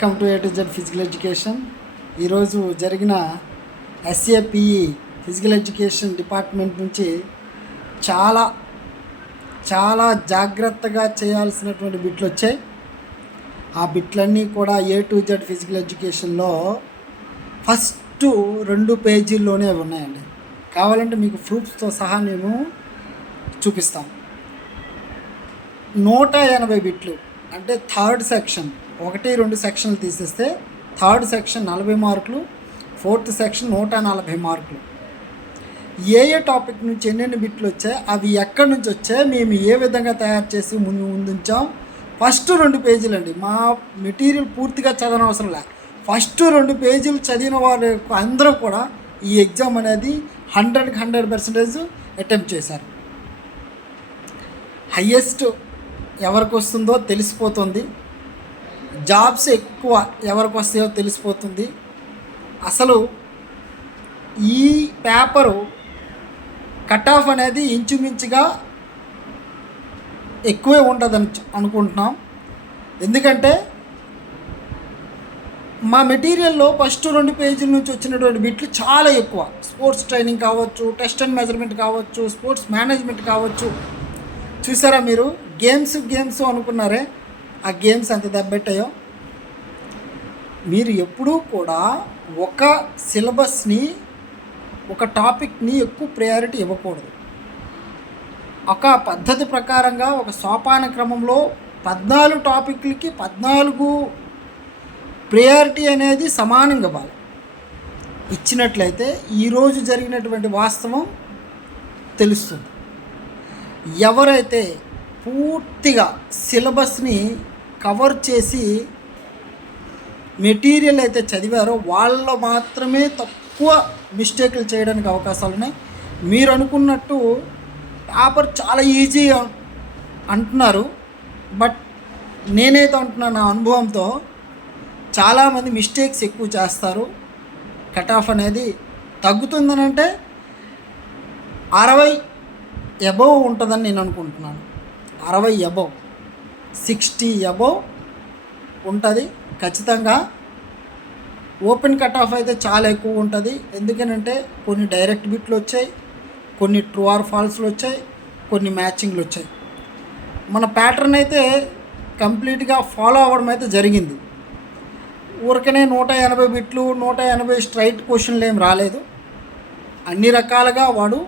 Welcome to A to Z physical education. ఈరోజు జరిగిన SAPE physical education department నుంచి చాలా చాలా జాగ్రత్తగా చేయాల్సినటువంటి బిట్లు వచ్చాయి. ఆ బిట్లన్నీ కూడా A to Z ఫిజికల్ ఎడ్యుకేషన్లో ఫస్ట్ 2 పేజీల్లోనే ఉన్నాయండి. కావాలంటే మీకు ప్రూఫ్స్తో సహా మేము చూపిస్తాం. 180 బిట్లు అంటే థర్డ్ సెక్షన్, 1-2 సెక్షన్లు తీసేస్తే థర్డ్ సెక్షన్ 40 మార్కులు, ఫోర్త్ సెక్షన్ 140 మార్కులు. ఏ టాపిక్ నుంచి ఎన్నెన్ని బిట్లు వచ్చాయి, అవి ఎక్కడి నుంచి వచ్చాయి, మేము ఏ విధంగా తయారు చేసి ముందుంచాం. ఫస్ట్ 2 పేజీలు అండి. మా మెటీరియల్ పూర్తిగా చదవనవసరం లే. ఫస్ట్ 2 పేజీలు చదివిన వారు అందరూ కూడా ఈ ఎగ్జామ్ అనేది 100% అటెంప్ట్ చేశారు. హయ్యెస్ట్ ఎవరికి వస్తుందో తెలిసిపోతుంది, జాబ్స్ ఎక్కువ ఎవరికి వస్తాయో తెలిసిపోతుంది. అసలు ఈ పేపరు కట్ ఆఫ్ అనేది ఇంచుమించుగా ఎక్కువే ఉంటుందని అనుకుంటున్నాం. ఎందుకంటే మా మెటీరియల్లో ఫస్ట్ 2 పేజీల నుంచి వచ్చినటువంటి బిట్లు చాలా ఎక్కువ. స్పోర్ట్స్ ట్రైనింగ్ కావచ్చు, టెస్ట్ అండ్ మెజర్మెంట్ కావచ్చు, స్పోర్ట్స్ మేనేజ్మెంట్ కావచ్చు. చూసారా మీరు, గేమ్స్ అనుకున్నారే, ఆ గేమ్స్ ఎంత దెబ్బెట్టాయో. మీరు ఎప్పుడూ కూడా ఒక సిలబస్ని, ఒక టాపిక్ని ఎక్కువ ప్రయారిటీ ఇవ్వకూడదు. ఒక పద్ధతి ప్రకారంగా, ఒక సోపాన క్రమంలో 14 టాపిక్లకి 14 ప్రయారిటీ అనేది సమానంగా ఇవ్వాలి. ఇచ్చినట్లయితే ఈరోజు జరిగినటువంటి వాస్తవం తెలుస్తుంది. ఎవరైతే పూర్తిగా సిలబస్ని కవర్ చేసి మెటీరియల్ అయితే చదివారో వాళ్ళు మాత్రమే తక్కువ మిస్టేక్లు చేయడానికి అవకాశాలు ఉన్నాయి. మీరు అనుకున్నట్టు పేపర్ చాలా ఈజీ అంటున్నారు, బట్ నేనైతే అంటున్నా నా అనుభవంతో చాలామంది మిస్టేక్స్ ఎక్కువ చేస్తారు. కట్ ఆఫ్ అనేది తగ్గుతుందని అంటే 60 అబవ్ ఉంటుందని నేను అనుకుంటున్నాను. 60 అబవ్, 60 అబవ్ ఉంటుంది ఖచ్చితంగా. ఓపెన్ కట్ ఆఫ్ అయితే చాలా ఎక్కువ ఉంటుంది. ఎందుకనంటే కొన్ని డైరెక్ట్ బిట్లు వచ్చాయి, కొన్ని ట్రూ ఆర్ ఫాల్స్లు వచ్చాయి, కొన్ని మ్యాచింగ్లు వచ్చాయి. మన ప్యాటర్న్ అయితే కంప్లీట్గా ఫాలో అవ్వడం అయితే జరిగింది. ఊరికనే 180 బిట్లు, 180 స్ట్రైట్ క్వశ్చన్లు ఏం రాలేదు. అన్ని రకాలుగా వాడు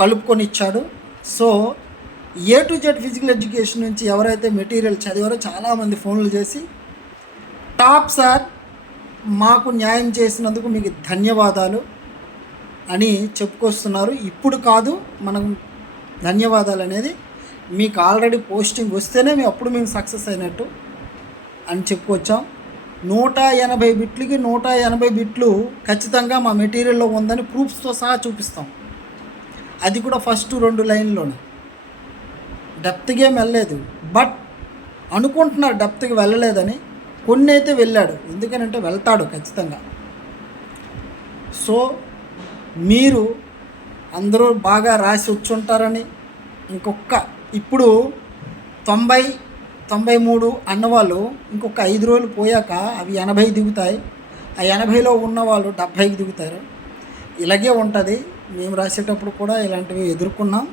కలుపుకొని ఇచ్చాడు. So A to Z physical education నుంచి ఎవరైతే మెటీరియల్ చదివారో చాలామంది ఫోన్లు చేసి, టాప్ సార్ మాకు న్యాయం చేసినందుకు మీకు ధన్యవాదాలు అని చెప్పుకొస్తున్నారు. ఇప్పుడు కాదు, మనం ధన్యవాదాలు అనేది మీకు ఆల్రెడీ పోస్టింగ్ వస్తేనే అప్పుడు మేము సక్సెస్ అయినట్టు అని చెప్పుకొచ్చాం. 180 బిట్లకి 180 బిట్లు ఖచ్చితంగా మా మెటీరియల్లో ఉందని ప్రూఫ్స్తో సహా చూపిస్తాం. అది కూడా ఫస్ట్ 2 లైన్లోనే. డెప్త్గా ఏం వెళ్ళలేదు, బట్ అనుకుంటున్నారు డెప్త్కి వెళ్ళలేదని. కొన్ని అయితే వెళ్ళాడు, ఎందుకనంటే వెళ్తాడు ఖచ్చితంగా. సో మీరు అందరూ బాగా రాసి వచ్చుంటారని, ఇప్పుడు 90-93 అన్నవాళ్ళు ఇంకొక 5 రోజులు పోయాక అవి 80 దిగుతాయి. ఆ 80లో ఉన్నవాళ్ళు 70కి దిగుతారు. ఇలాగే ఉంటుంది. మేము రాసేటప్పుడు కూడా ఇలాంటివి ఎదుర్కొన్నాం.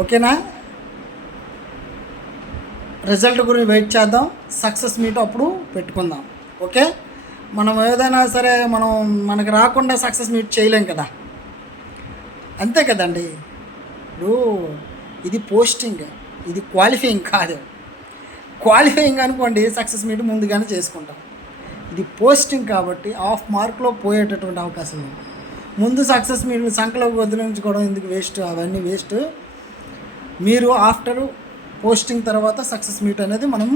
ఓకేనా? రిజల్ట్ గురించి వెయిట్ చేద్దాం. సక్సెస్ మీట్ అప్పుడు పెట్టుకుందాం. ఓకే, మనం ఏదైనా సరే మనకు రాకుండా సక్సెస్ మీట్ చేయలేం కదా, అంతే కదండి. ఇప్పుడు ఇది పోస్టింగ్, ఇది క్వాలిఫైయింగ్ కాదు. క్వాలిఫైయింగ్ అనుకోండి సక్సెస్ మీట్ ముందుగానే చేసుకుంటాం. ఇది పోస్టింగ్ కాబట్టి హాఫ్ మార్క్లో పోయేటటువంటి అవకాశం ఉంది. ముందు సక్సెస్ మీట్ సంఖ్యలో వదిలించుకోవడం ఎందుకు, వేస్ట్, అవన్నీ వేస్ట్. మీరు ఆఫ్టర్ పోస్టింగ్ తర్వాత సక్సెస్ మీట్ అనేది మనం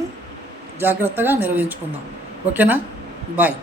జాగ్రత్తగా నిర్వహించుకుందాం. ఓకేనా? బాయ్.